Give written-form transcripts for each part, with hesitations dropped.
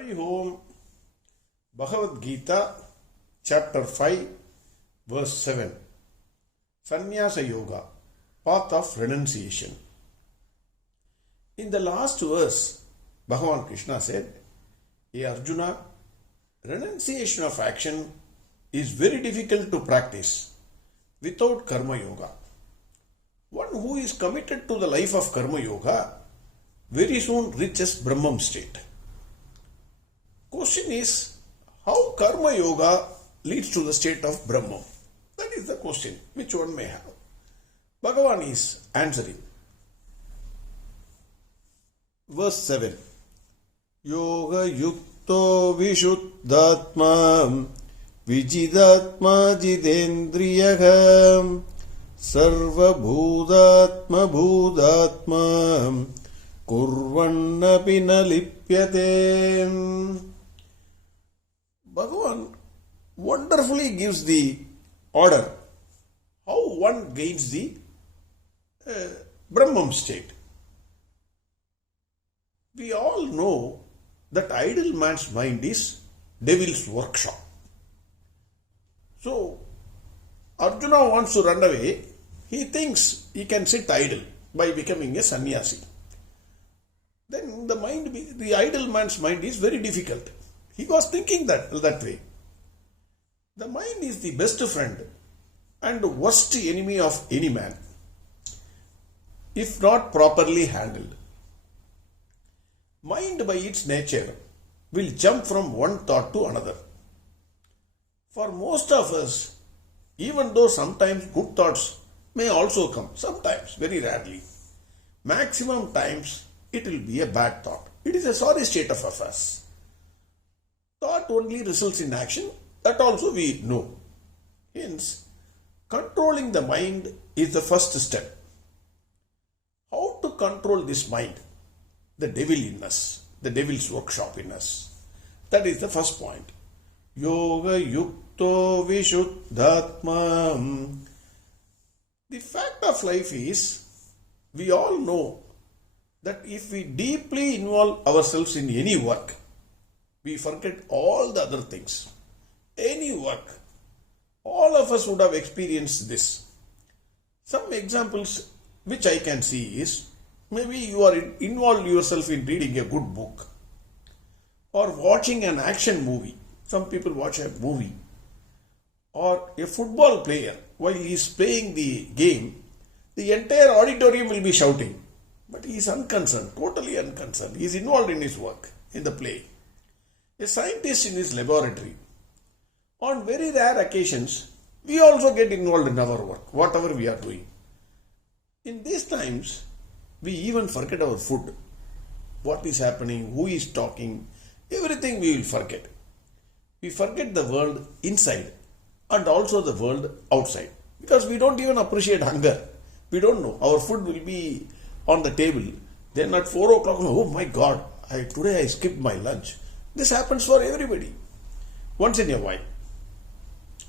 Hari Om. Bhagavad Gita Chapter 5 Verse 7. Sannyasa Yoga, Path of Renunciation. In the last verse, Bhagwan Krishna said, "Hey Arjuna, renunciation of action is very difficult to practice without Karma Yoga. One who is committed to the life of Karma Yoga very soon reaches Brahman state." Question is, how Karma Yoga leads to the state of Brahman? That is the question which one may have. Bhagavan is answering. Verse 7. Yoga yukto vishuddhatma vijidatma jidendriyaha sarva bhudatma bhudatma kurvannapi na lipyate. Bhagavan wonderfully gives the order how one gains the Brahman state. We all know that idle man's mind is devil's workshop. So, Arjuna wants to run away. He thinks he can sit idle by becoming a sannyasi. Then the idle man's mind is very difficult. He was thinking that way. The mind is the best friend and worst enemy of any man, if not properly handled. Mind by its nature will jump from one thought to another. For most of us, even though sometimes good thoughts may also come, sometimes, very rarely, maximum times it will be a bad thought. It is a sorry state of affairs. Thought only results in action, that also we know. Hence, controlling the mind is the first step. How to control this mind? The devil in us, the devil's workshop in us. That is the first point. Yoga yukto vishuddhatma. The fact of life is, we all know that if we deeply involve ourselves in any work, we forget all the other things. Any work. All of us would have experienced this. Some examples which I can see is, maybe you are involved yourself in reading a good book or watching an action movie. Some people watch a movie. Or a football player, while he is playing the game, the entire auditorium will be shouting. But he is unconcerned, totally unconcerned. He is involved in his work, in the play. A scientist in his laboratory. On very rare occasions, we also get involved in our work, whatever we are doing. In these times, we even forget our food. What is happening, who is talking, everything we will forget. We forget the world inside and also the world outside. Because we don't even appreciate hunger. We don't know. Our food will be on the table. Then at 4 o'clock, oh my God, today I skipped my lunch. This happens for everybody. Once in a while.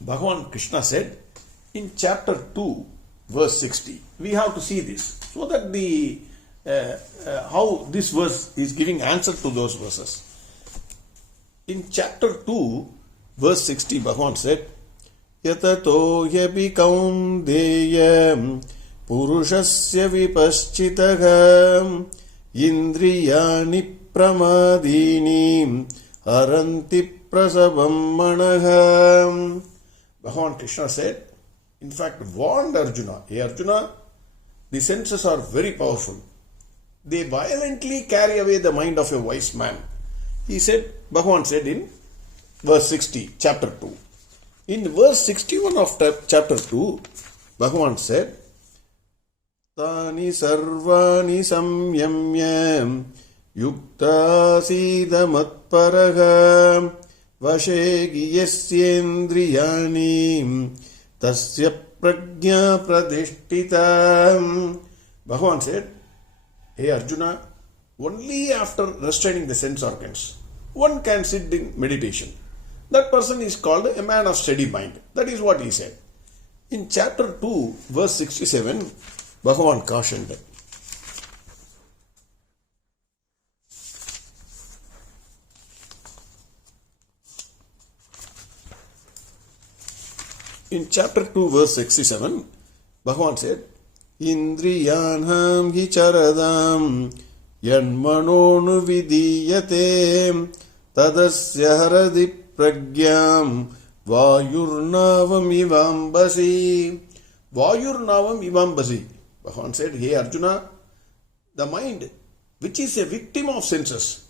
Bhagwan Krishna said in chapter 2, verse 60. We have to see this so that how this verse is giving answer to those verses. In chapter 2, verse 60, Bhagwan said, Yatato yapi kaundeya purushasya vipaschitaha indriyani pramadini aranti prasavam manaha. Bhagwan Krishna said, in fact, warned Arjuna, "Hey Arjuna, the senses are very powerful. They violently carry away the mind of a wise man." He said, Bhagwan said in verse 60, chapter 2. In verse 61 of chapter 2, Bhagwan said, Tani sarvani samyamya yukta sida matparaha vashe giyasyendriyani tasya prajna pradhishtita. Bhagavan said, "Hey Arjuna, only after restraining the sense organs, one can sit in meditation. That person is called a man of steady mind." That is what he said. In chapter 2, verse 67, Bhagavan cautioned, In chapter 2, verse 67, Bhagwan said, Indriyanham hi charadam yanmanonu vidiyate tadasya haradi pragyam vayurnavam ivambasi. Vayurnavam ivambasi. Bhagwan said, hey Arjuna, the mind, which is a victim of senses,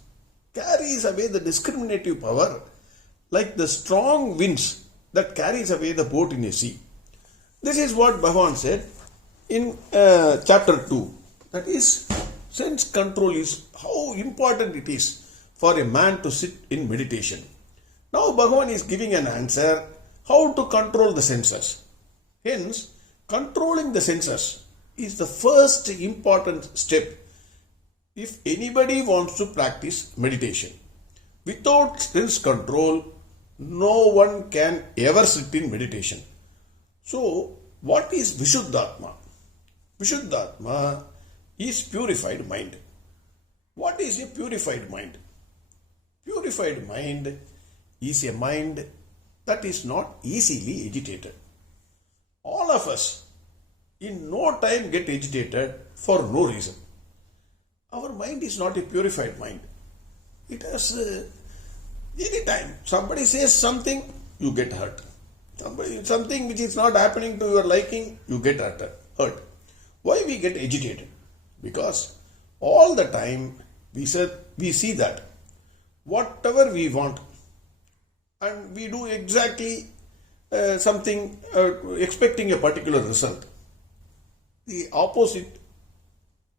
carries away the discriminative power like the strong winds that carries away the boat in a sea. This is what Bhagwan said in chapter 2. That is, sense control is how important it is for a man to sit in meditation. Now Bhagwan is giving an answer how to control the senses. Hence, controlling the senses is the first important step if anybody wants to practice meditation. Without sense control, no one can ever sit in meditation. So, what is Vishuddhatma? Vishuddhatma is purified mind. What is a purified mind? Purified mind is a mind that is not easily agitated. All of us in no time get agitated for no reason. Our mind is not a purified mind. It has any time somebody says something, you get hurt. Something which is not happening to your liking, you get hurt. Why we get agitated? Because all the time we see that whatever we want and we do exactly something expecting a particular result, the opposite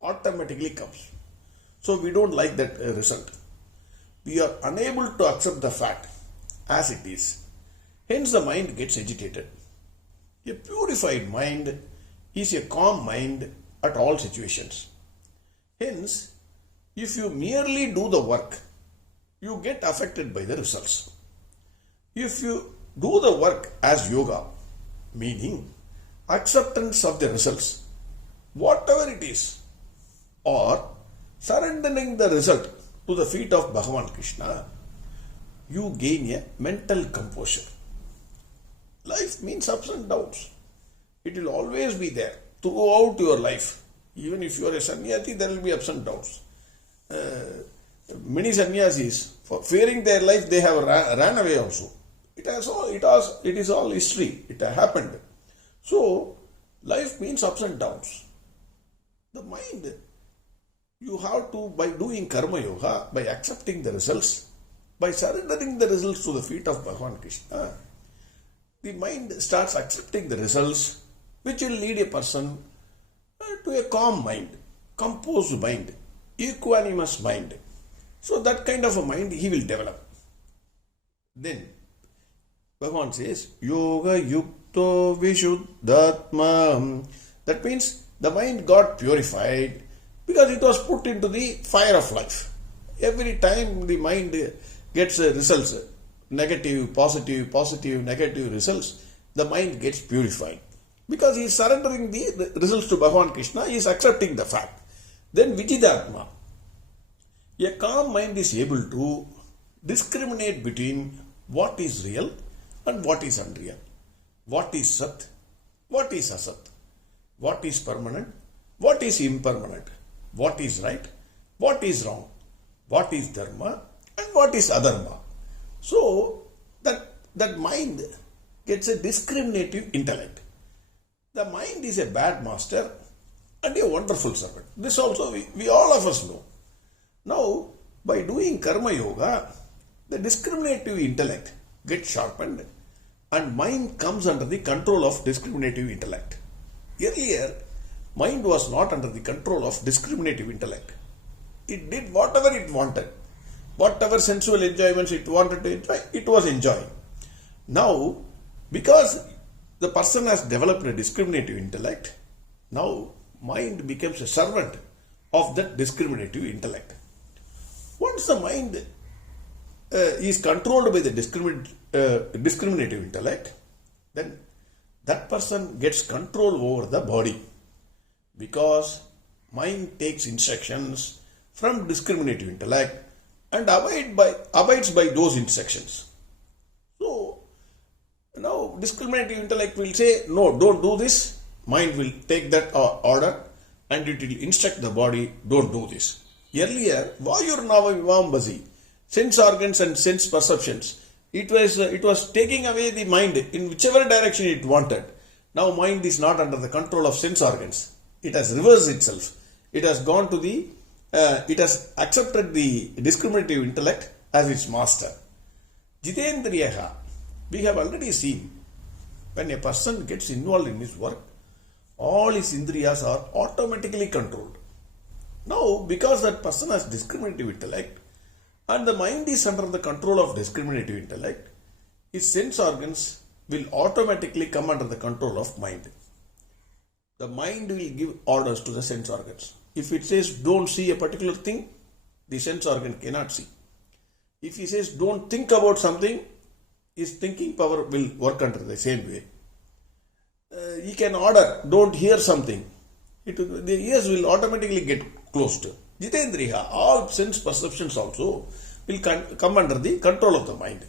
automatically comes. So we don't like that result. We are unable to accept the fact as it is. Hence the mind gets agitated. A purified mind is a calm mind at all situations. Hence, if you merely do the work, you get affected by the results. If you do the work as yoga, meaning acceptance of the results, whatever it is, or surrendering the result to the feet of Bhagwan Krishna, you gain a mental composure. Life means ups and downs. It will always be there throughout your life. Even if you are a sannyasi, there will be ups and downs. Many sannyasis, for fearing their life, they have ran away also. It is all history. It happened. So, life means ups and downs. The mind, you have to, by doing karma yoga, by accepting the results, by surrendering the results to the feet of Bhagwan Krishna, the mind starts accepting the results, which will lead a person to a calm mind, composed mind, equanimous mind. So that kind of a mind he will develop. Then Bhagwan says, Yoga Yukto Vishuddhatma. That means the mind got purified because it was put into the fire of life. Every time the mind gets results, negative, positive, negative results, the mind gets purified. Because he is surrendering the results to Bhagwan Krishna, he is accepting the fact. Then Vijidatma. A calm mind is able to discriminate between what is real and what is unreal. What is Sat, what is Asat, what is permanent, what is impermanent, what is right, what is wrong, what is Dharma and what is Adharma. So that mind gets a discriminative intellect. The mind is a bad master and a wonderful servant. This also we all of us know. Now, by doing karma yoga, the discriminative intellect gets sharpened and mind comes under the control of discriminative intellect. Earlier, mind was not under the control of discriminative intellect. It did whatever it wanted. Whatever sensual enjoyments it wanted to enjoy, it was enjoying. Now, because the person has developed a discriminative intellect, now mind becomes a servant of that discriminative intellect. Once the mind is controlled by the discriminative intellect, then that person gets control over the body, because mind takes instructions from discriminative intellect and abides by those instructions. So now Now, discriminative intellect will say, no, don't do this. Mind will take that order and it will instruct the body, don't do this. Earlier, Vayur Nava Vivam Basi, sense organs and sense perceptions, it was taking away the mind in whichever direction it wanted. Now, mind is not under the control of sense organs. It has reversed itself. It has gone to it has accepted the discriminative intellect as its master. Jitendriyaha, we have already seen, when a person gets involved in his work, all his indriyas are automatically controlled. Now, because that person has discriminative intellect and the mind is under the control of discriminative intellect, his sense organs will automatically come under the control of mind. The mind will give orders to the sense organs. If it says don't see a particular thing, the sense organ cannot see. If he says don't think about something, his thinking power will work under the same way. He can order don't hear something. The ears will automatically get closed. Jitendriya, all sense perceptions also will come under the control of the mind.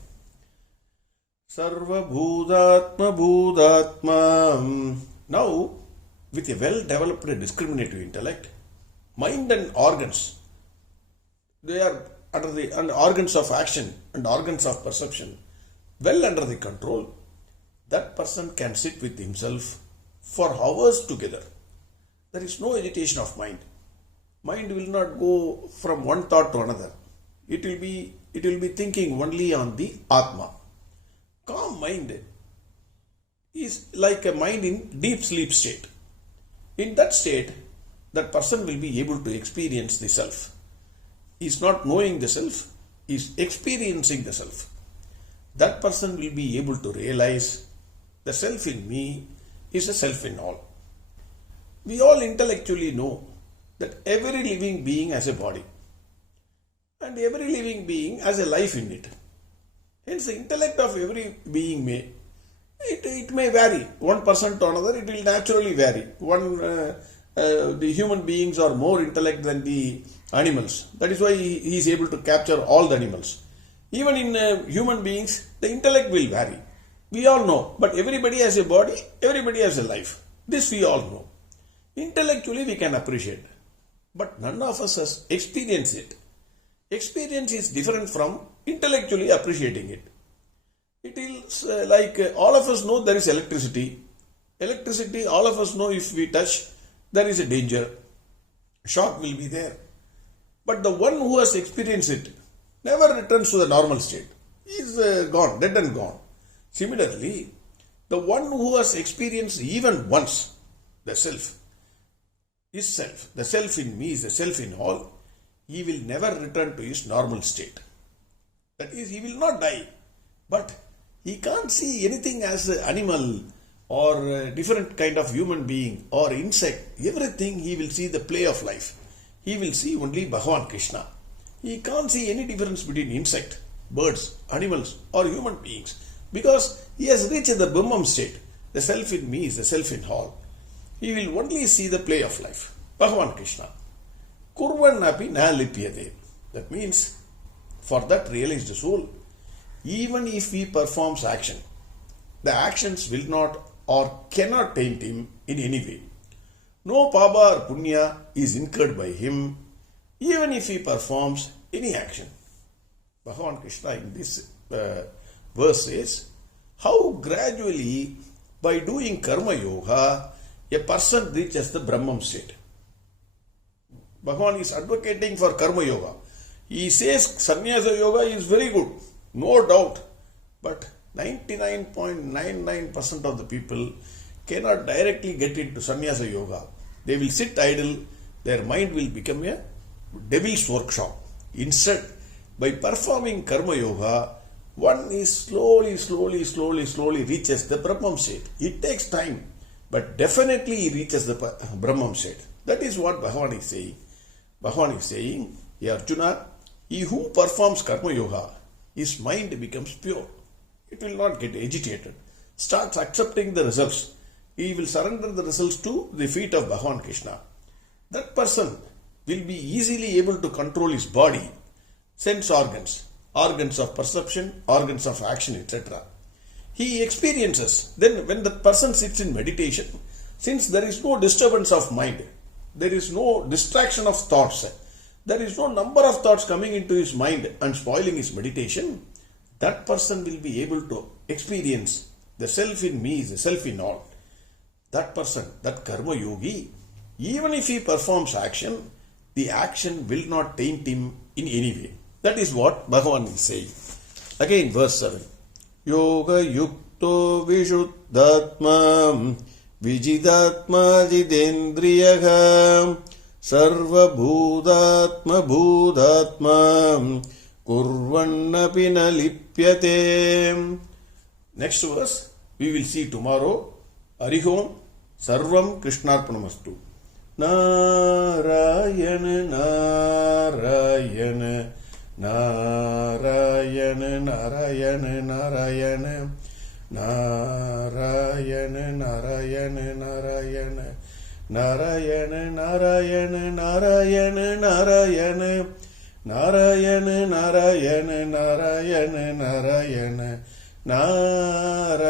Sarva Bhudatma Bhudatma. Now, with a well-developed discriminative intellect, mind and organs, they are under the organs of action and organs of perception, well under the control. That person can sit with himself for hours together. There is no agitation of mind. Mind will not go from one thought to another. It will be thinking only on the Atma. Calm mind is like a mind in deep sleep state. In that state, that person will be able to experience the self. He is not knowing the self, he is experiencing the self. That person will be able to realize the self in me is a self in all. We all intellectually know that every living being has a body and every living being has a life in it. Hence, the intellect of every being may vary. One person to another, it will naturally vary. The human beings are more intellect than the animals. That is why he is able to capture all the animals. Even in human beings, the intellect will vary. We all know, but everybody has a body, everybody has a life. This we all know. Intellectually we can appreciate, but none of us has experienced it. Experience is different from intellectually appreciating it. It is like all of us know there is electricity. Electricity, all of us know if we touch, there is a danger. Shock will be there. But the one who has experienced it never returns to the normal state. He is gone, dead and gone. Similarly, the one who has experienced even once the self, his self, the self in me is the self in all, he will never return to his normal state. That is, he will not die, but he can't see anything as an animal or a different kind of human being or insect. Everything he will see the play of life. He will see only Bhagwan Krishna. He can't see any difference between insect, birds, animals or human beings because he has reached the Brahman state. The self in me is the self in all. He will only see the play of life. Bhagwan Krishna. Kurvan api na lipyate. That means, for that realized soul, even if he performs action, the actions will not or cannot taint him in any way. No paba or punya is incurred by him, even if he performs any action. Bhagwan Krishna in this verse says, how gradually by doing karma yoga, a person reaches the Brahman state. Bhagwan is advocating for karma yoga. He says sannyasa yoga is very good, no doubt, but 99.99% of the people cannot directly get into sannyasa yoga. They will sit idle, their mind will become a devil's workshop. Instead, by performing karma yoga, one is slowly reaches the Brahman state. It takes time, but definitely he reaches the Brahman state. That is what Bhagwan is saying. Bhagwan is saying, hey Arjuna, he who performs karma yoga, his mind becomes pure. It will not get agitated. Starts accepting the results. He will surrender the results to the feet of Bhagwan Krishna. That person will be easily able to control his body, sense organs, organs of perception, organs of action, etc. he experiences. Then when the person sits in meditation, since there is no disturbance of mind, there is no distraction of thoughts, there is no number of thoughts coming into his mind and spoiling his meditation, that person will be able to experience the self in me is the self in all. That person, that karma yogi, even if he performs action, the action will not taint him in any way. That is what Bhagavan is saying. Again, verse 7. Yoga yukto vishuddhatma vijidatma jidendriyaha sarva bhudatma bhudatma kurvannapi na lipyate. Next verse we will see tomorrow. Arihom sarvam krishnarpanamastu. Narayana Narayana Narayana Narayana Narayana Narayana Narayana Narayana Narayana Narayana Narayana Narayana Narayana Narayana Narayana Narayana